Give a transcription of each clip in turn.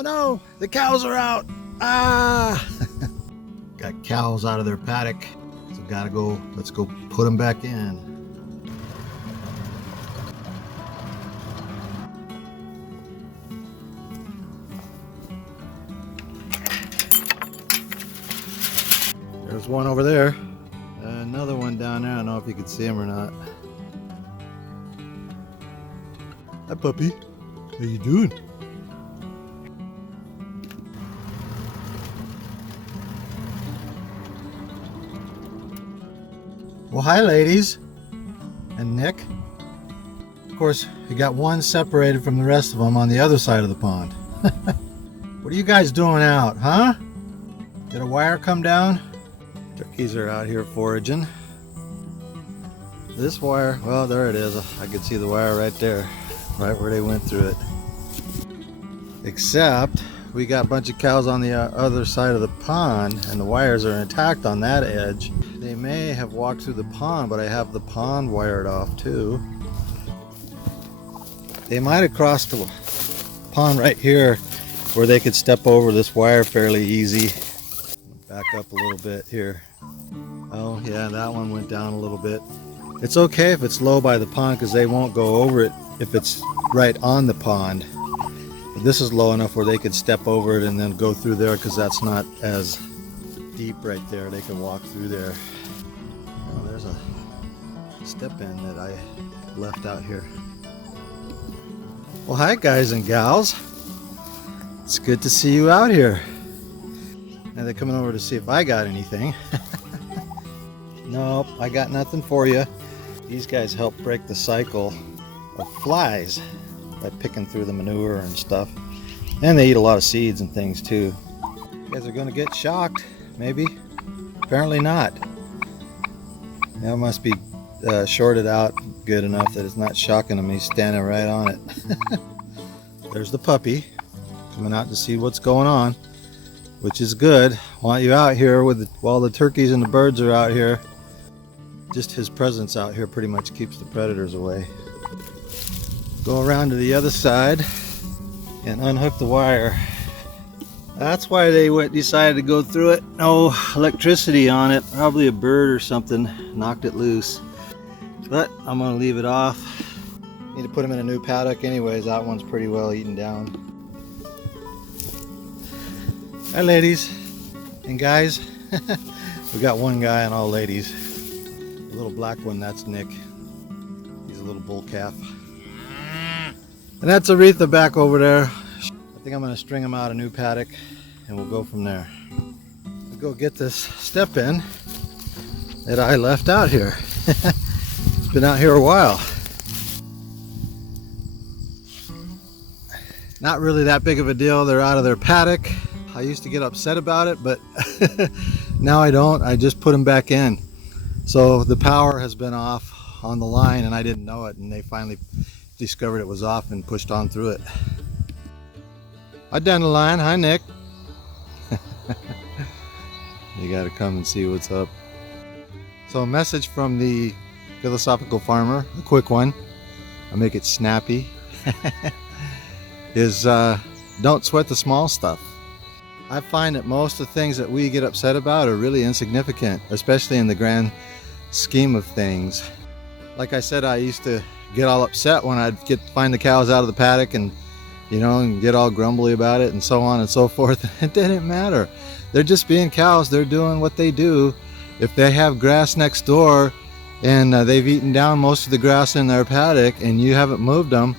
Oh no, the cows are out. Ah! Got cows out of their paddock. So let's go put them back in. There's one over there. Another one down there. I don't know if you can see him or not. Hi, puppy. How you doing? Well, hi, ladies. And Nick. Of course, you got one separated from the rest of them on the other side of the pond. What are you guys doing out, huh? Did a wire come down? Turkeys are out here foraging. This wire, well, there it is. I could see the wire right there, right where they went through it. Except we got a bunch of cows on the other side of the pond, and the wires are intact on that edge. They may have walked through the pond, but I have the pond wired off too. They might have crossed the pond right here where they could step over this wire fairly easy. Back up a little bit here. Oh yeah, that one went down a little bit. It's okay if it's low by the pond because they won't go over it if it's right on the pond. But this is low enough where they could step over it and then go through there because that's not as deep right there. They can walk through there. Oh, there's a step in that I left out here. Well, hi guys and gals. It's good to see you out here. And they're coming over to see if I got anything. Nope, I got nothing for you. These guys help break the cycle of flies by picking through the manure and stuff. And they eat a lot of seeds and things too. You guys are gonna get shocked, maybe. Apparently not. That must be shorted out good enough that it's not shocking to me standing right on it. There's the puppy coming out to see what's going on, which is good. Want you out here while the turkeys and the birds are out here. Just his presence out here pretty much keeps the predators away. Go around to the other side and unhook the wire. That's why they decided to go through it. No electricity on it. Probably a bird or something knocked it loose. But I'm gonna leave it off. Need to put him in a new paddock anyways. That one's pretty well eaten down. Hi ladies and guys. We got one guy and all ladies. The little black one, that's Nick. He's a little bull calf. And that's Aretha back over there. I think I'm going to string him out a new paddock and we'll go from there. I'll go get this step in that I left out here. It's been out here a while. Not really that big of a deal. They're out of their paddock. I used to get upset about it, but now I don't. I just put them back in. So the power has been off on the line and I didn't know it, and they finally discovered it was off and pushed on through it. Hi Dandelion, hi Nick. You gotta come and see what's up. So a message from the philosophical farmer, a quick one, I'll make it snappy, is don't sweat the small stuff. I find that most of the things that we get upset about are really insignificant, especially in the grand scheme of things. Like I said, I used to get all upset when I'd find the cows out of the paddock and and get all grumbly about it and so on and so forth. It didn't matter. They're just being cows. They're doing what they do. If they have grass next door and they've eaten down most of the grass in their paddock and you haven't moved them,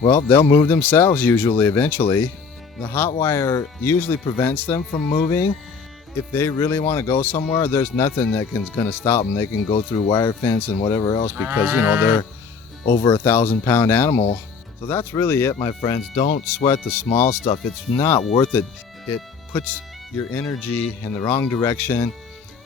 well, they'll move themselves usually eventually. The hot wire usually prevents them from moving. If they really want to go somewhere, there's nothing that is going to stop them. They can go through wire fence and whatever else because they're over 1,000-pound animal. So that's really it, my friends. Don't sweat the small stuff. It's not worth it. It puts your energy in the wrong direction.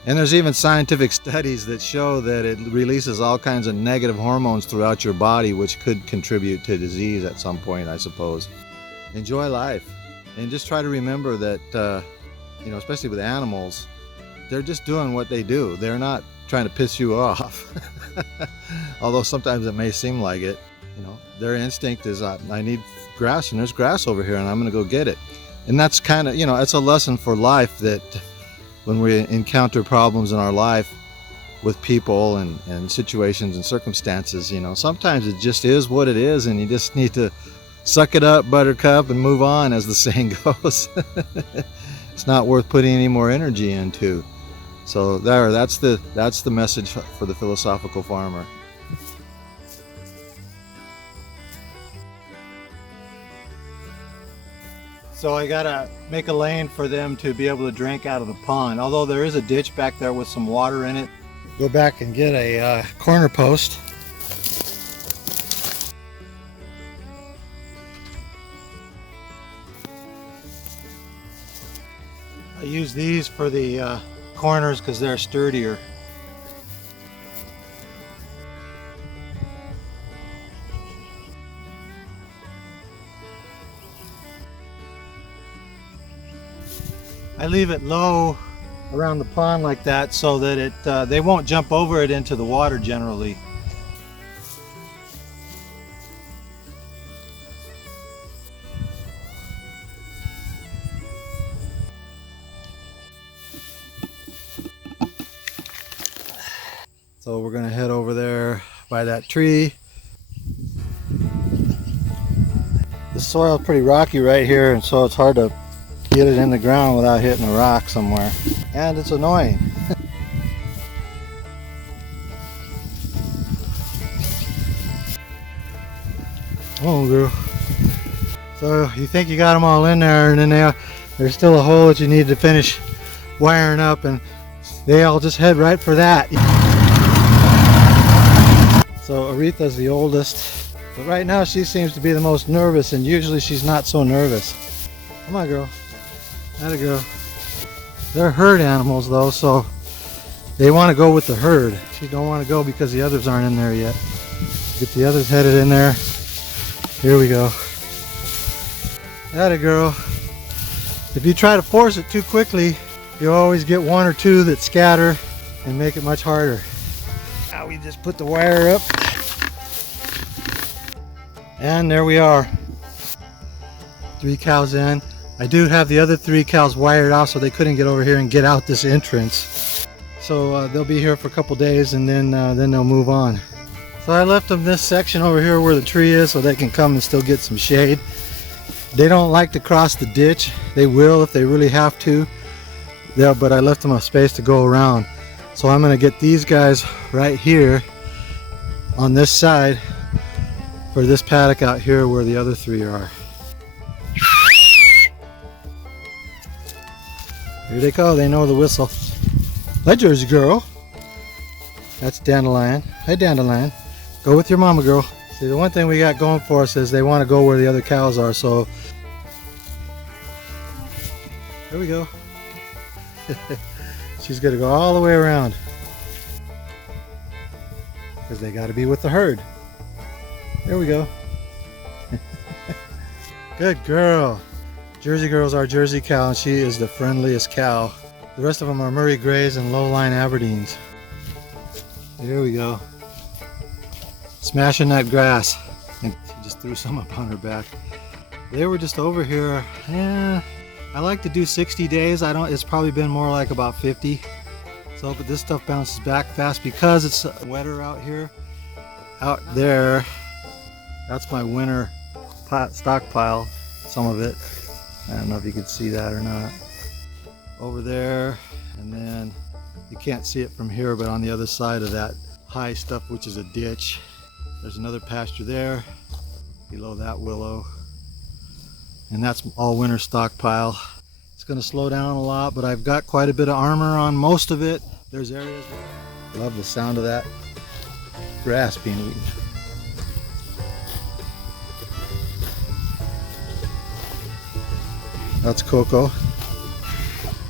And there's even scientific studies that show that it releases all kinds of negative hormones throughout your body, which could contribute to disease at some point, I suppose. Enjoy life. And just try to remember that, especially with animals, they're just doing what they do. They're not trying to piss you off. Although sometimes it may seem like it. Their instinct is, I need grass and there's grass over here and I'm going to go get it. And that's kind of, it's a lesson for life, that when we encounter problems in our life with people and situations and circumstances, sometimes it just is what it is, and you just need to suck it up, buttercup, and move on, as the saying goes. It's not worth putting any more energy into. So that's the message for the philosophical farmer. So I gotta make a lane for them to be able to drink out of the pond. Although there is a ditch back there with some water in it. Go back and get a corner post. I use these for the corners because they're sturdier. I leave it low around the pond like that so that they won't jump over it into the water generally. So we're going to head over there by that tree. The soil is pretty rocky right here, and so it's hard to get it in the ground without hitting a rock somewhere. And it's annoying. Oh, girl. So you think you got them all in there, and then there's still a hole that you need to finish wiring up, and they all just head right for that. So Aretha's the oldest, but right now she seems to be the most nervous, and usually she's not so nervous. Come on, girl. Atta girl. They're herd animals though, so they want to go with the herd. She don't want to go because the others aren't in there yet. Get the others headed in there. Here we go. Atta girl. If you try to force it too quickly, you always get one or two that scatter and make it much harder. Now we just put the wire up. And there we are. 3 cows in. I do have the other 3 cows wired out so they couldn't get over here and get out this entrance. So they'll be here for a couple days, and then they'll move on. So I left them this section over here where the tree is so they can come and still get some shade. They don't like to cross the ditch. They will if they really have to. But I left them a space to go around. So I'm going to get these guys right here on this side for this paddock out here where the other 3 are. Here they go. They know the whistle. Hi, Jersey girl. That's Dandelion. Hi, Dandelion. Go with your mama, girl. See, the one thing we got going for us is they want to go where the other cows are, so here we go. She's going to go all the way around because they got to be with the herd. There we go. Good girl. Jersey girl's our Jersey cow, and she is the friendliest cow. The rest of them are Murray Greys and low-line Aberdeens. There we go. Smashing that grass. And she just threw some up on her back. They were just over here. Yeah, I like to do 60 days. It's probably been more like about 50. So, but this stuff bounces back fast because it's wetter out here. Out there, that's my winter stockpile, some of it. I don't know if you can see that or not. Over there, and then you can't see it from here, but on the other side of that high stuff, which is a ditch, there's another pasture there below that willow, and that's all winter stockpile. It's going to slow down a lot, but I've got quite a bit of armor on most of it. There's areas where love the sound of that grass being eaten. That's Coco.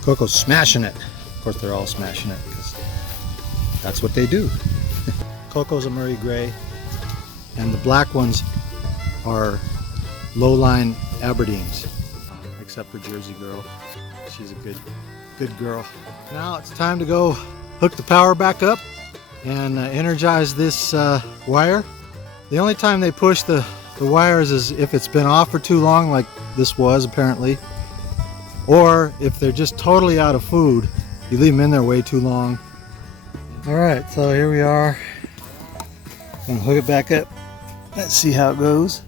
Coco's smashing it. Of course, they're all smashing it because that's what they do. Coco's a Murray Grey, and the black ones are low-line Aberdeens, except for Jersey Girl. She's a good girl. Now it's time to go hook the power back up and energize this wire. The only time they push the wires is if it's been off for too long, like this was apparently. Or if they're just totally out of food, you leave them in there way too long. All right, so here we are. Gonna hook it back up. Let's see how it goes.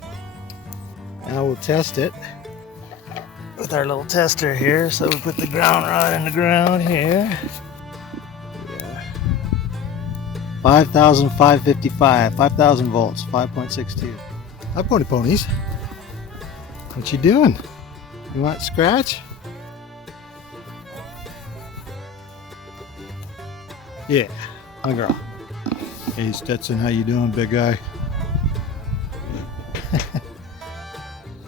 Now we'll test it with our little tester here. So we put the ground rod in the ground here. Yeah. 5,555, 5,000 volts, 5.62. Hi, pony ponies. What you doing? You want scratch? Yeah, my girl. Hey Stetson, how you doing, big guy?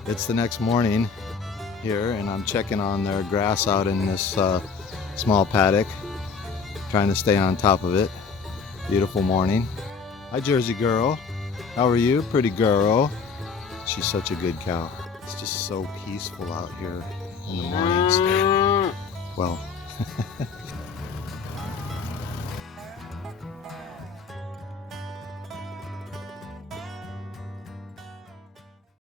It's the next morning here, and I'm checking on their grass out in this small paddock, trying to stay on top of it. Beautiful morning. Hi, Jersey girl. How are you, pretty girl? She's such a good cow. It's just so peaceful out here in the mornings. Well,